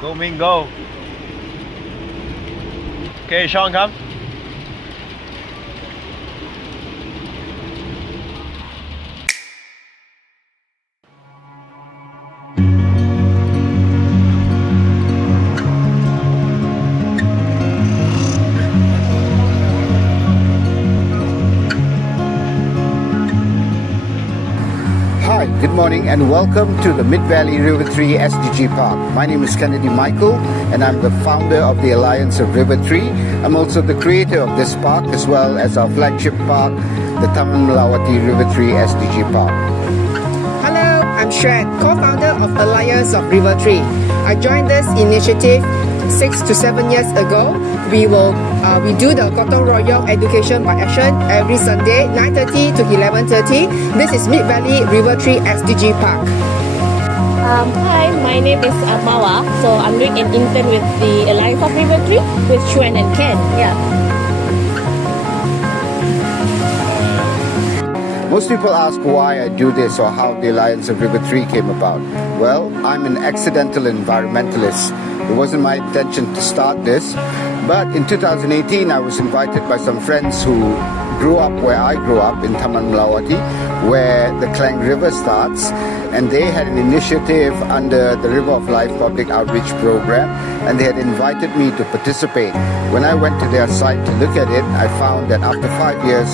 Go Ming go โอเคช่องครับ Hi, good morning and welcome to the Mid-Valley River 3 SDG Park. My name is Kennedy Michael and I'm the founder of the Alliance of River 3. I'm also the creator of this park as well as our flagship park, the 𝗪𝗏 River 3 SDG Park. Hello, I'm Xuan, co-founder of Alliance of River 3. I joined this initiative 6 to 7 years ago. We do the Gotong Royong Education by Action every Sunday 9:30 to 11:30. This is Mid-Valley River 3 SDG Park. Hi, my name is Mawa. So I'm doing an intern with the Alliance of River 3 with Xuan and Ken. Yeah. Most people ask why I do this or how the Alliance of River 3 came about. Well, I'm an accidental environmentalist. It wasn't my intention to start this, but in 2018 I was invited by some friends who grew up where I grew up in 𝗪𝗏, where the Klang River starts, and they had an initiative under the River of Life Public Outreach Program, and they had invited me to participate. When I went to their site to look at it, I found that after 5 years,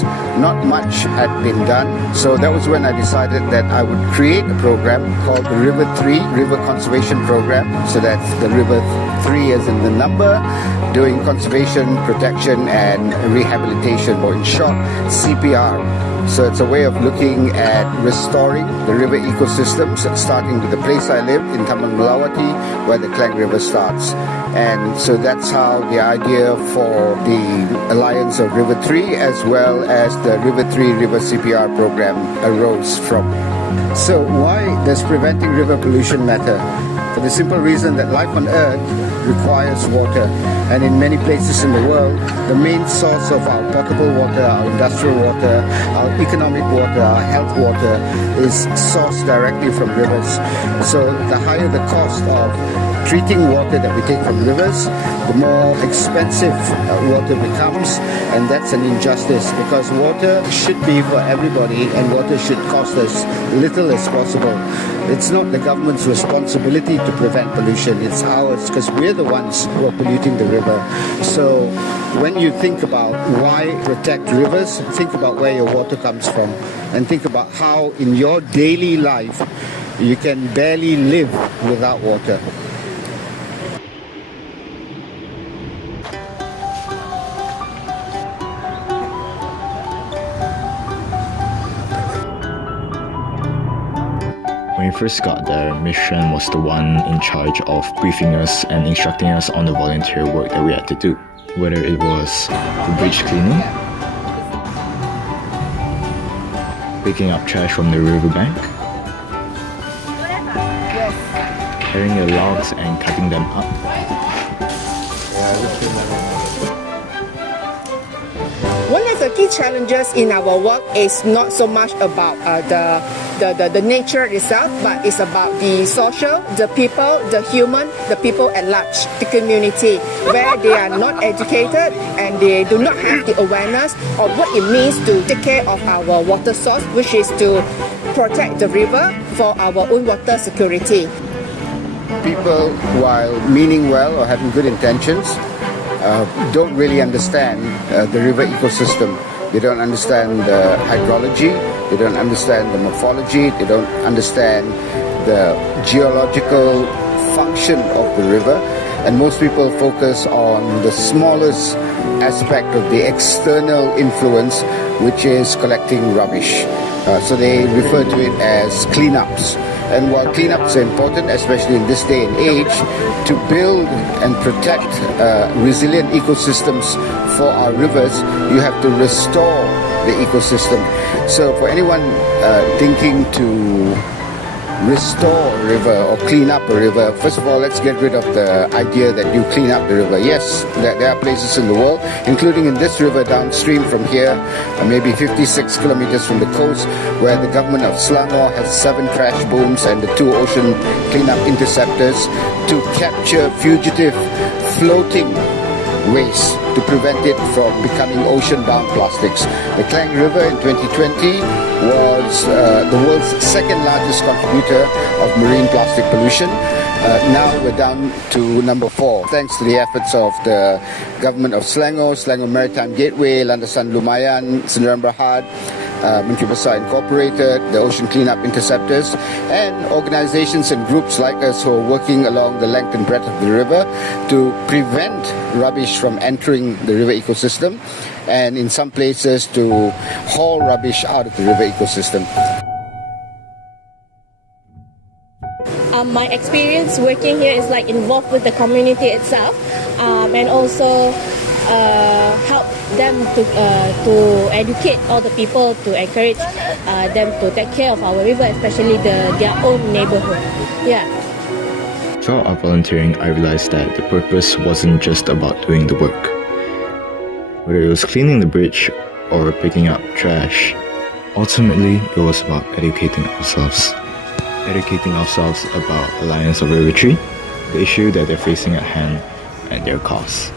not much had been done. So that was when I decided that I would create a program called the River 3 River Conservation Program. So that's the River 3 as in the number, doing conservation, protection, and rehabilitation, or in short, CPR. So it's a way of looking at restoring the river ecosystems, starting with the place I live in 𝗪𝗏, where the Klang River starts. And so that's how the idea for the Alliance of River 3 as well as the River 3 River CPR program arose from. So why does preventing river pollution matter? For the simple reason that life on Earth requires water, and in many places in the world, the main source of our potable water, our industrial water, our economic water, our health water is sourced directly from rivers. So the higher the cost of treating water that we take from rivers, the more expensive water becomes, and that's an injustice because water should be for everybody and water should cost as little as possible. It's not the government's responsibility to prevent pollution, it's ours because we're the ones who are polluting the river. So when you think about why protect rivers, think about where your water comes from and think about how in your daily life you can barely live without water. When we first got there, Mission was the one in charge of briefing us and instructing us on the volunteer work that we had to do. Whether it was bridge cleaning, picking up trash from the riverbank, carrying the logs and cutting them up. One of the key challenges in our work is not so much about the nature itself, but it's about the social, the people, the human, the people at large, the community, where they are not educated and they do not have the awareness of what it means to take care of our water source, which is to protect the river for our own water security. People, while meaning well or having good intentions, don't really understand the river ecosystem. They don't understand the hydrology, they don't understand the morphology, they don't understand the geological function of the river, and most people focus on the smallest aspect of the external influence, which is collecting rubbish. So they refer to it as cleanups. And while cleanups are important, especially in this day and age, to build and protect resilient ecosystems for our rivers, you have to restore the ecosystem. So for anyone thinking to restore a river or clean up a river, first of all, let's get rid of the idea that you clean up the river. Yes, there are places in the world, including in this river downstream from here, maybe 56 kilometers from the coast, where the government of Selangor has 7 trash booms and the 2 ocean cleanup interceptors to capture fugitive floating waste to prevent it from becoming ocean-bound plastics. The Klang River in 2020 was the world's 2nd largest contributor of marine plastic pollution. Now we're down to number 4, thanks to the efforts of the government of Selangor, Selangor Maritime Gateway, Landasan Lumayan, Sdn Bhd, 𝗪𝒂𝒂𝒕𝒊𝒄𝒂𝒕 Incorporated, the Ocean Cleanup Interceptors, and organizations and groups like us who are working along the length and breadth of the river to prevent rubbish from entering the river ecosystem, and in some places to haul rubbish out of the river ecosystem. My experience working here is like involved with the community itself, and also help them to educate all the people, to encourage them to take care of our river, especially their own neighborhood. Yeah. Throughout our volunteering, I realized that the purpose wasn't just about doing the work. Whether it was cleaning the bridge or picking up trash, ultimately it was about educating ourselves. Educating ourselves about the Alliance of River-Tree, the issue that they're facing at hand, and their cause.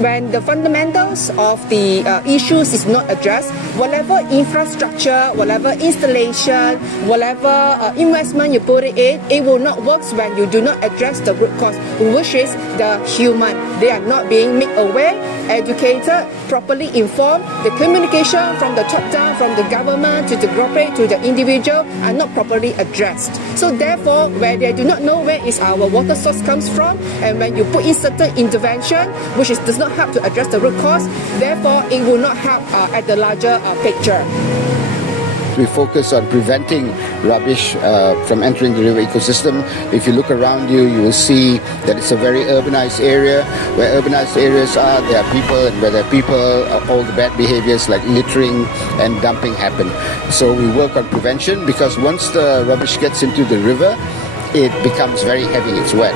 When the fundamentals of the issues is not addressed, whatever infrastructure, whatever installation, whatever investment you put it in, it will not work when you do not address the root cause, which is the human. They are not being made aware, educated, properly informed. The communication from the top down, from the government to the corporate to the individual are not properly addressed. So therefore, where they do not know where is our water source comes from, and when you put in certain intervention, which does not help to address the root cause, therefore it will not help at the larger picture. We focus on preventing rubbish from entering the river ecosystem. If you look around you, you will see that it's a very urbanized area. Where urbanized areas are, there are people, and where there are people, all the bad behaviors like littering and dumping happen. So we work on prevention, because once the rubbish gets into the river, it becomes very heavy, it's wet.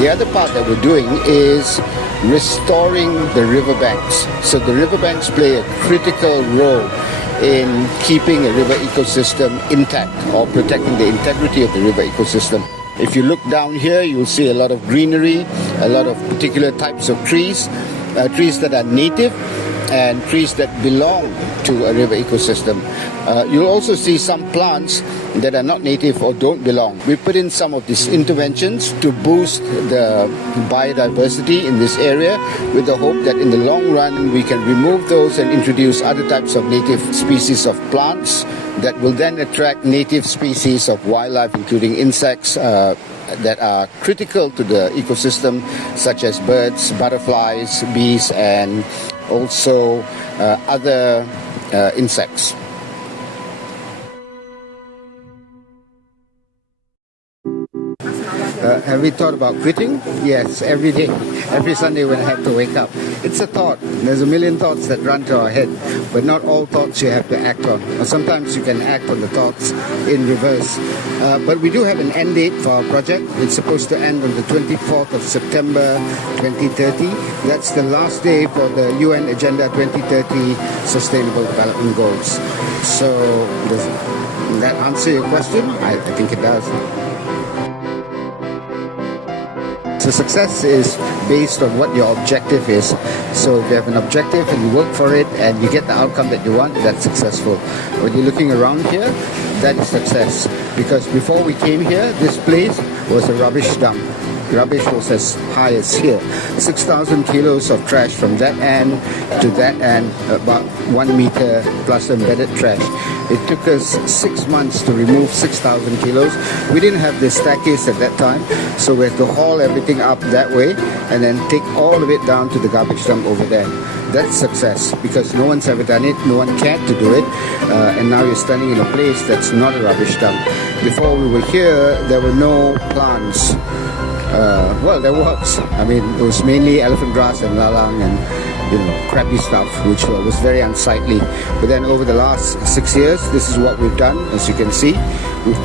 The other part that we're doing is restoring the riverbanks. So the riverbanks play a critical role in keeping a river ecosystem intact or protecting the integrity of the river ecosystem. If you look down here, you'll see a lot of greenery, a lot of particular types of trees, trees that are native and trees that belong to a river ecosystem. You'll also see some plants that are not native or don't belong. We put in some of these interventions to boost the biodiversity in this area, with the hope that in the long run we can remove those and introduce other types of native species of plants that will then attract native species of wildlife, including insects that are critical to the ecosystem, such as birds, butterflies, bees, and also other insects. Have we thought about quitting? Yes, every day, every Sunday when I have to wake up. It's a thought. There's a million thoughts that run to our head, but not all thoughts you have to act on. Or sometimes you can act on the thoughts in reverse. But we do have an end date for our project. It's supposed to end on the 24th of September 2030. That's the last day for the UN Agenda 2030 Sustainable Development Goals. So does that answer your question? I think it does. So success is based on what your objective is. So if you have an objective and you work for it and you get the outcome that you want, that's successful. When you're looking around here, that is success. Because before we came here, this place was a rubbish dump. Rubbish was as high as here. 6,000 kilos of trash from that end to that end, about 1 meter plus embedded trash. It took us 6 months to remove 6,000 kilos. We didn't have the staircase at that time, so we had to haul everything up that way and then take all of it down to the garbage dump over there. That's success, because no one's ever done it, no one cared to do it, and now you're standing in a place that's not a rubbish dump. Before we were here, there were no plants. Well, there was. I mean, it was mainly elephant grass and lalang, and crappy stuff, which was very unsightly. But then over the last 6 years, this is what we've done. As you can see, we've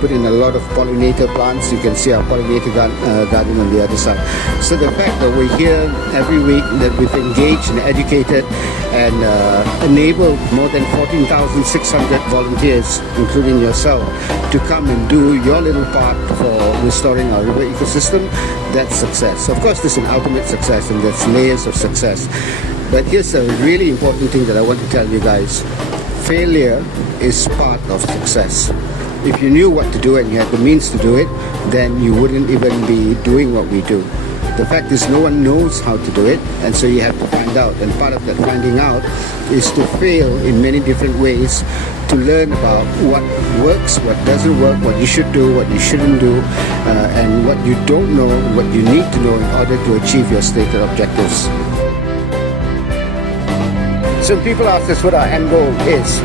put in a lot of pollinator plants. You can see our pollinator garden on the other side. So the fact that we're here every week, that we've engaged and educated and enabled more than 14,600 volunteers, including yourself, to come and do your little part for restoring our river ecosystem, that's success. Of course, there's an ultimate success and there's layers of success. But here's a really important thing that I want to tell you guys. Failure is part of success. If you knew what to do and you had the means to do it, then you wouldn't even be doing what we do. The fact is, no one knows how to do it, and so you have to find out. And part of that finding out is to fail in many different ways, to learn about what works, what doesn't work, what you should do, what you shouldn't do, and what you don't know, what you need to know in order to achieve your stated objectives. So people ask us what our end goal is.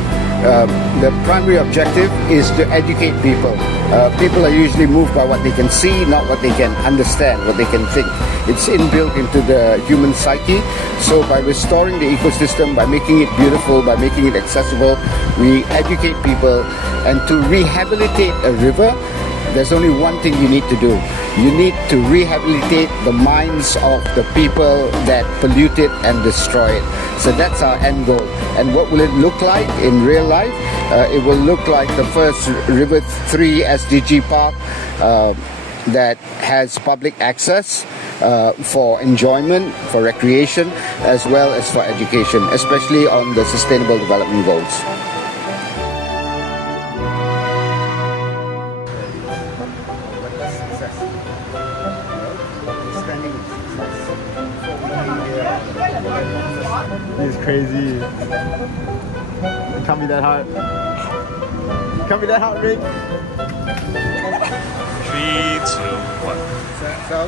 The primary objective is to educate people. People are usually moved by what they can see, not what they can understand, what they can think. It's inbuilt into the human psyche. So by restoring the ecosystem, by making it beautiful, by making it accessible, we educate people. And to rehabilitate a river, there's only one thing you need to do. You need to rehabilitate the minds of the people that pollute it and destroy it. So that's our end goal. And what will it look like in real life? It will look like the first River 3 SDG park that has public access for enjoyment, for recreation, as well as for education, especially on the Sustainable Development Goals. This is crazy. It can't be that hard. It can't be that hard, Rick. 3, 2, 1. So